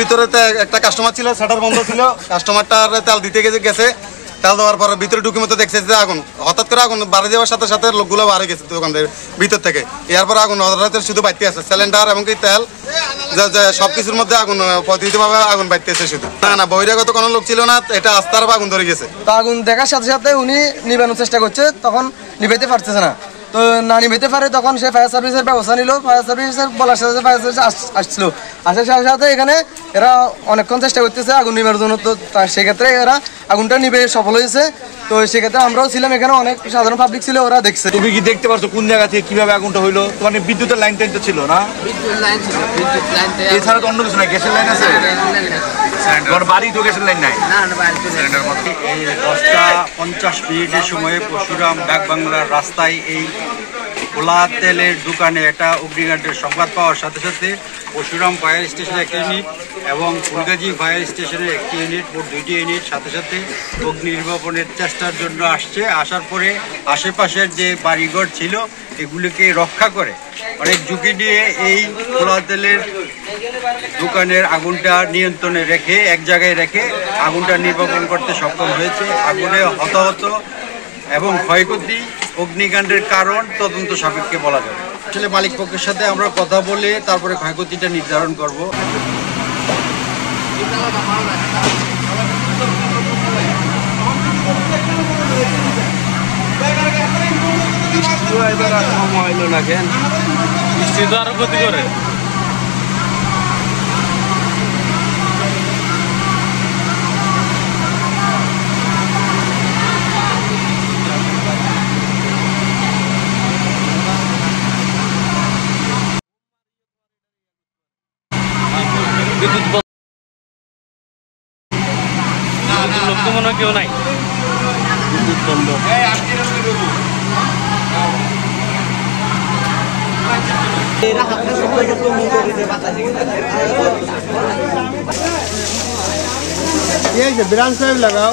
ভিতরে একটা কাস্টমার ছিল, শাটার বন্ধ ছিল, কাস্টমারটার তেল দিতে গেছে, তেল দেওয়ার পর ভিতরে ঢুকে মতো দেখছে যে আগুন, হঠাৎ করে আগুন বাড়ি যাওয়ার সাথে সাথে লোকগুলো বাড়ে গেছে দোকানের ভিতর থেকে। এরপর আগুন শুধু বাইতে আছে, সিলিন্ডার এবং কি তেল সবকিছুর মধ্যে আগুন পদ্ধতিভাবে আগুন বাইতেছে শুধু। না বহিরাগত কোনো লোক ছিল না, এটা আস্তার আগুন ধরে গেছে। তো আগুন দেখার সাথে সাথে উনি নিবানোর চেষ্টা করছে, তখন নিভাইতে পারতেছে না। তো না নিভাইতে পারে তখন সে ফায়ার সার্ভিসের ব্যবস্থা নিল। ফায়ার সার্ভিসের বলার সাথে সাথে ফায়ার সার্ভিস আসছিল, আসার সাথে সাথে এখানে এরা অনেকক্ষণ চেষ্টা করতেছে আগুন নিভানোর জন্য। তো সেক্ষেত্রে এরা আগুনটা নিভে সফল হয়েছে। তো সেক্ষেত্রে আমরাও ছিলাম এখানে, অনেক সাধারণ পাবলিক ছিল, ওরা দেখছে। তুমি কি দেখতে পারছো কোন জায়গা থেকে কিভাবে আগুনটা হইলো? মানে বিদ্যুতের লাইন টাইন তো ছিল না? বিদ্যুৎ লাইন ছিল, বিদ্যুৎ লাইন এছাড়া তো অন্য কিছু নাই। গ্যাসের লাইন আছে? তোমার বাড়ি তো গ্যাসের লাইন নাই? না বাড়িতে এই 10টা 50 সময়ে পরশুরাম ডাক বাংলার রাস্তায় এই খোলা তেলের দোকানে একটা অগ্নিকাণ্ডের সংবাদ পাওয়ার সাথে সাথে পরশুরাম ফায়ার স্টেশনের একটি ইউনিট এবং ফুলগাজী ফায়ার স্টেশনের একটি ইউনিট, মোট 2টি ইউনিট সাথে সাথে অগ্নি নির্বাপনের চেষ্টার জন্য আসছে। আসার পরে আশেপাশের যে বাড়িঘর ছিল এগুলিকে রক্ষা করে অনেক ঝুঁকি নিয়ে এই খোলা তেলের দোকানের আগুনটা নিয়ন্ত্রণে রেখে এক জায়গায় রেখে আগুনটা নির্বাপন করতে সক্ষম হয়েছে। আগুনে হতাহত এবং ক্ষয়ক্ষতি অগ্নিকাণ্ডের কারণ তদন্ত সাপেক্ষে বলা যাবে। আসলে মালিক পক্ষের সাথে আমরা কথা বলে তারপরে ক্ষয়ক্ষতিটা নির্ধারণ করব। সময় হলো না কেন? বৃষ্টি তো আরো ক্ষতি করে। লোক তো মনে হয় কেউ নাই। বিদ্যুৎ বন্ধ। বিরান সাহেব লাগাও।